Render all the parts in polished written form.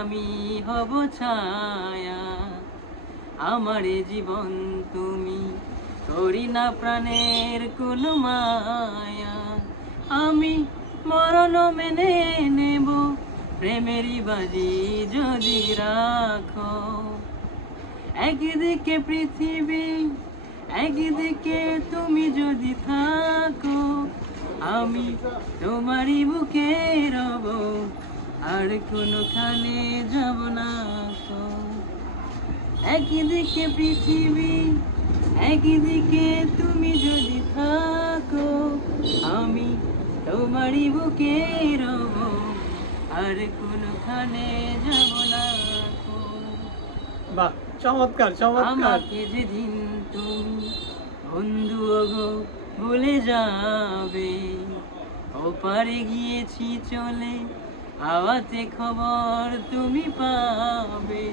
আমি হব ছায়া, আমার এ জীবন তুমি, করি না প্রাণের কোনো মায়া। আমি মরণ মেনে নেব, প্রেমেরই বাজি যদি রাখো। একদিকে পৃথিবী, একদিকে তুমি যদি থাকো, আমি তোমারই বুকে রব, আর কোনোখানে যাব না তো। একদিকে পৃথিবী, একদিকে তুমি যদি থাকো, আমি তোমারই বুকে রব, আর কোনোখানে যাব না তো। বাহ, চমৎকার চমৎকার। আমাকে যেদিন তুমি বন্ধু গো ভুলে যাবে, ওপারে গিয়েছি চলে, আওয়াতে খবর তুমি পাবে।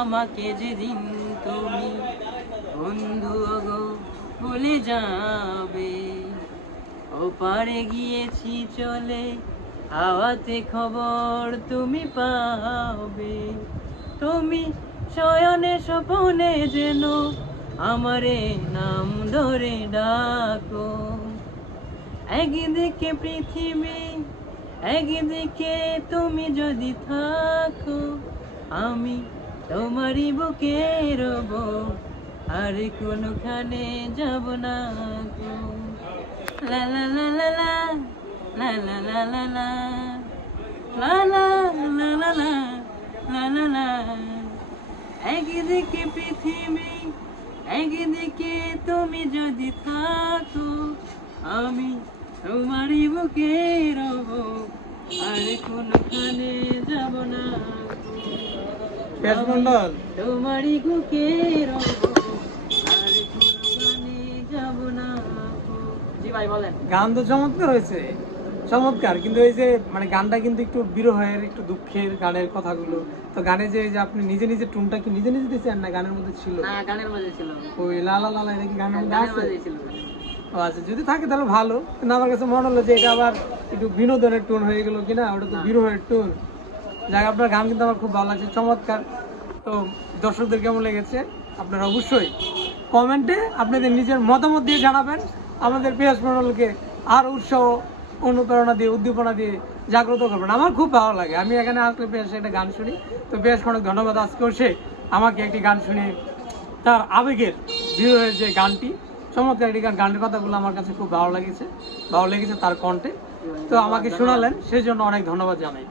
আমাকে যেদিন তুমি বন্ধু গো ভুলে যাবে, ওপারে গিয়েছি চলে, আওয়াতে খবর তুমি পাবে। তুমি শয়নে স্বপনে যেন আমারে নাম ধরে ডাকো। একদিকে পৃথিবী, একদিকে তুমি যদি থাকো, আমি তোমারই বুকে রব, আর কোনোখানে যাব না গো। লা লা লা লা লা, লা লা লা লা লা, লা লা লা লা, লা লা লা। একদিকে পৃথিবী, একদিকে তুমি যদি থাকো, আমি তোমারই বুকে রব, আর কোনোখানে যাব না গো। পেশ মন্ডল, তোমারই বুকে রব, আর কোনোখানে যাব না গো। জি ভাই বলেন। গান তো চমৎকার হয়েছে, চমৎকার। কিন্তু এই যে মানে গানটা কিন্তু একটু বিরহের, একটু দুঃখের গানের কথাগুলো। তো গানে যে আপনি নিজে নিজে টুনটা কি নিজে নিজে দিয়েছেন না গানের মধ্যে ছিল? না, গানের মধ্যে ছিল। ওই লা লা লা লা এটা কি গানের মধ্যে গানের আছে? মধ্যে ছিল। ও আচ্ছা, যদি থাকে তাহলে ভালো। কিন্তু আমার কাছে মনে হলো যে এটা আবার একটু বিনোদনের টোন হয়ে গেল কিনা, ওটা তো বিরহের টোন। যাই, আপনার গান কিন্তু আমার খুব ভালো লাগছে, চমৎকার। তো দর্শকদের কেমন লেগেছে আপনারা অবশ্যই কমেন্টে আপনাদের নিজের মতামত দিয়ে জানাবেন। আমাদের পেঁয়াজ মণ্ডলকে আর উৎসাহ, অনুপ্রেরণা দিয়ে, উদ্দীপনা দিয়ে জাগ্রত করবেন। আমার খুব ভালো লাগে, আমি এখানে আসলে পেঁয়াজের একটা গান শুনি। তো পেঁয়াজকে অনেক ধন্যবাদ আজকেও সে আমাকে একটি গান শুনে, তার আবেগের বিরহের যে গানটি, চমৎকার একটি গান, গানের কথাগুলো আমার কাছে খুব ভালো লেগেছে তার কণ্ঠে। তো আমাকে শোনালেন, সেই জন্য অনেক ধন্যবাদ জানাই।